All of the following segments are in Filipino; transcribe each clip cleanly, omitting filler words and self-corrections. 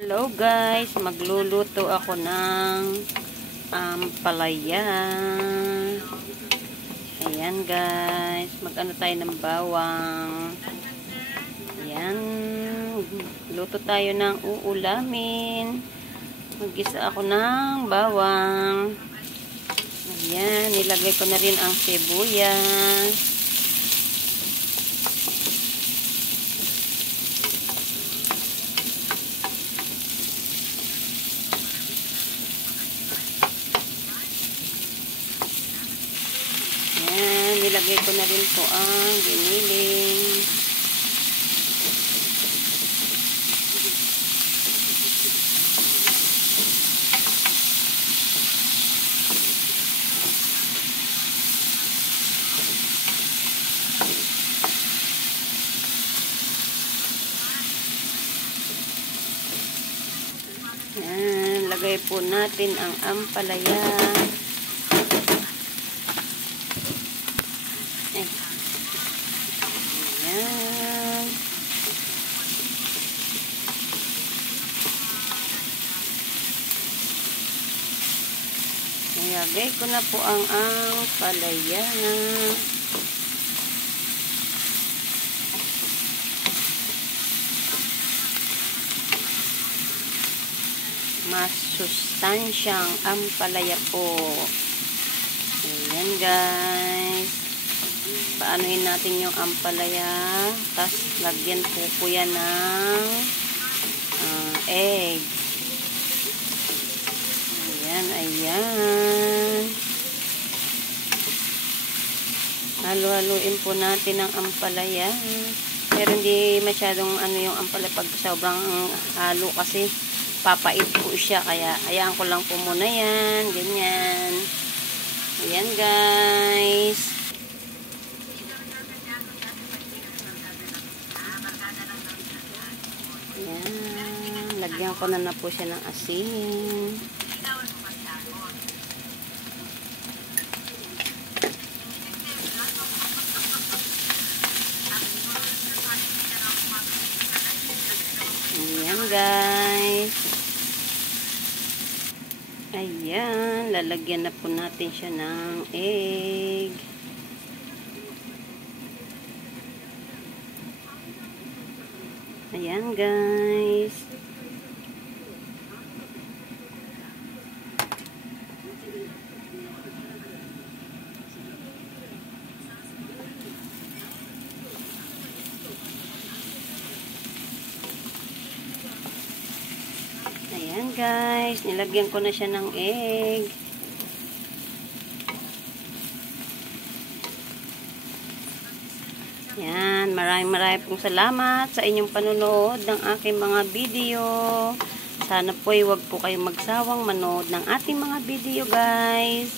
Hello guys, magluluto ako ng palaya. Ayan guys, mag-ano tayo ng bawang. Ayan, luto tayo ng uulamin. Mag-isa ako ng bawang. Ayan, nilagay ko na rin ang sibuyas. Nilagay ko na rin po ang giniling. Lagay po natin ang ampalaya. Ayan. Nilagay ko na po ang ampalaya. Mas sustansyang ampalaya po. Ayan guys. Paanohin natin yung ampalaya. Tapos lagyan po yan ng egg. Ayan, ayan. Halo-haluin po natin ang ampalaya. Pero hindi masyadong yung ampalaya pag sobrang halo kasi papait po siya. Kaya hayaan ko lang po muna yan. Ganyan. Ayan guys. Ayan. Lagyan ko na po siya ng asin. Ayan guys. Ayan. Lalagyan na po natin siya ng egg. Ayan guys. Ayan guys, nilagyan ko na siya ng egg. Ayan, maraming pong salamat sa inyong panunood ng aking mga video. Sana po ay huwag po kayong magsawang manood ng ating mga video guys.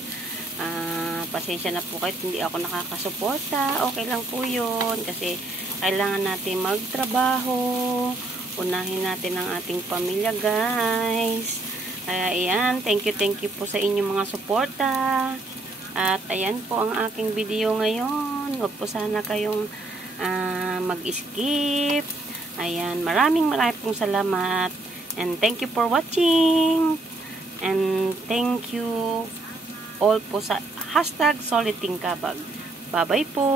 Pasensya na po kahit hindi ako nakakasuporta. Okay lang po yun kasi kailangan natin magtrabaho. Unahin natin ang ating pamilya guys. Kaya ayan, thank you po sa inyong mga suporta. At ayan po ang aking video ngayon. Huwag po sana kayong mag-skip. Ayan, maraming pong salamat. And thank you for watching. And thank you all po sa #Solitingkabag. Bye-bye po.